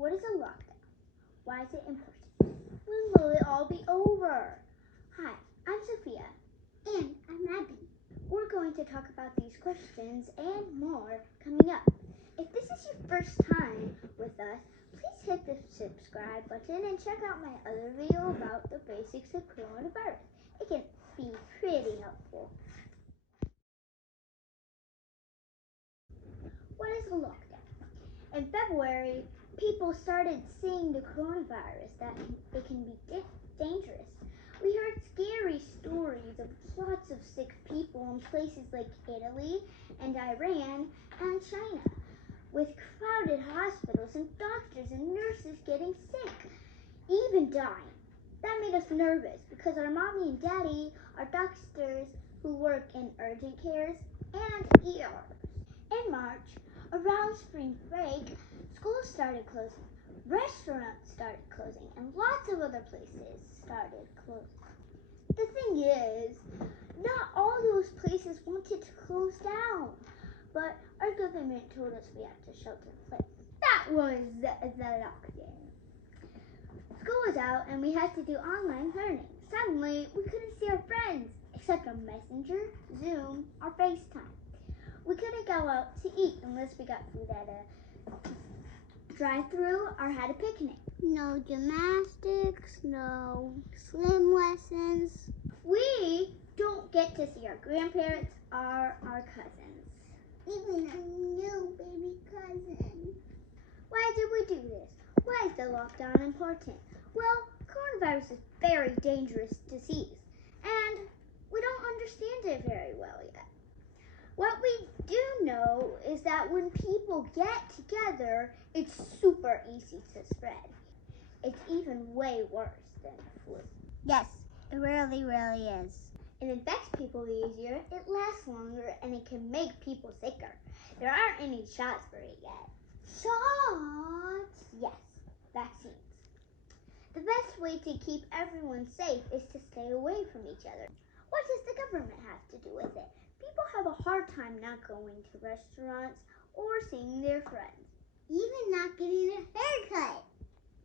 What is a lockdown? Why is it important? When will it all be over? Hi, I'm Sophia. And I'm Abby. We're going to talk about these questions and more coming up. If this is your first time with us, please hit the subscribe button and check out my other video about the basics of coronavirus. It can be pretty helpful. What is a lockdown? In February, people started seeing the coronavirus that it can be dangerous. We heard scary stories of lots of sick people in places like Italy and Iran and China, with crowded hospitals and doctors and nurses getting sick, even dying. That made us nervous because our mommy and daddy are doctors who work in urgent cares and ERs. In March, around spring break, schools started closing, restaurants started closing, and lots of other places started closing. The thing is, not all those places wanted to close down, but our government told us we had to shelter in place. That was the lockdown. School was out and we had to do online learning. Suddenly, we couldn't see our friends, except on Messenger, Zoom, or FaceTime. We couldn't go out to eat unless we got food at a drive-thru or had a picnic. No gymnastics, no swim lessons. We don't get to see our grandparents or our cousins. Even a new baby cousin. Why did we do this? Why is the lockdown important? Well, coronavirus is a very dangerous disease, and we don't understand it very well yet. What we do know is that when people get together, it's super easy to spread. It's even way worse than the flu. Yes, it really, really is. It infects people easier, it lasts longer, and it can make people sicker. There aren't any shots for it yet. Shots? Yes, vaccines. The best way to keep everyone safe is to stay away from each other. What does the government have to do with it? People have a hard time not going to restaurants or seeing their friends. Even not getting a haircut.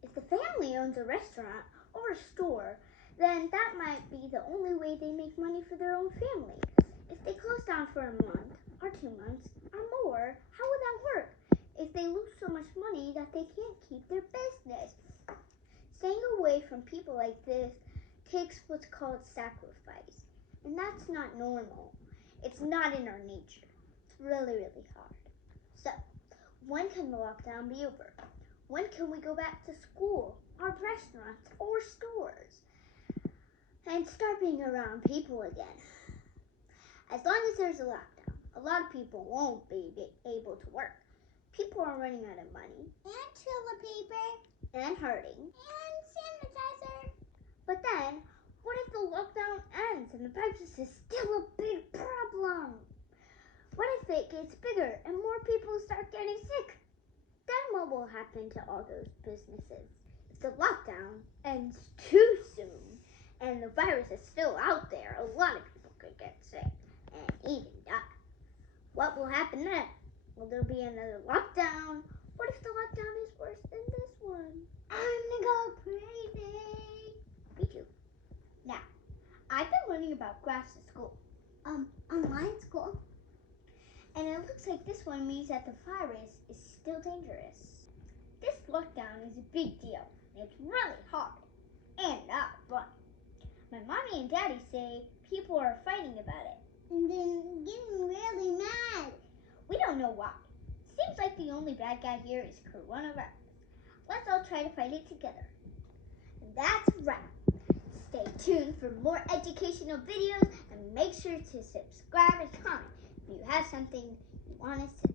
If the family owns a restaurant or a store, then that might be the only way they make money for their own family. If they close down for a month or 2 months or more, how would that work? If they lose so much money that they can't keep their business. Staying away from people like this takes what's called sacrifice, and that's not normal. It's not in our nature. It's really, really hard. So, when can the lockdown be over? When can we go back to school, or restaurants, or stores, and start being around people again? As long as there's a lockdown, a lot of people won't be able to work. People are running out of money. And toilet paper. And hurting. And sanitizer. But then, what if the lockdown ends and the virus is still a big problem? What if it gets bigger and more people start getting sick? Then what will happen to all those businesses? If the lockdown ends too soon and the virus is still out there, a lot of people could get sick and even die. What will happen then? Will there be another lockdown? What if the lockdown is worse than this one? I'm gonna go crazy. Me too. Now, I've been learning about graphs at school. Online school. And it looks like this one means that the virus is still dangerous. This lockdown is a big deal. And it's really hard and not fun. My mommy and daddy say people are fighting about it. And then getting really mad. We don't know why. Seems like the only bad guy here is coronavirus. Let's all try to fight it together. That's right. Stay tuned for more educational videos and make sure to subscribe and comment if you have something you want us to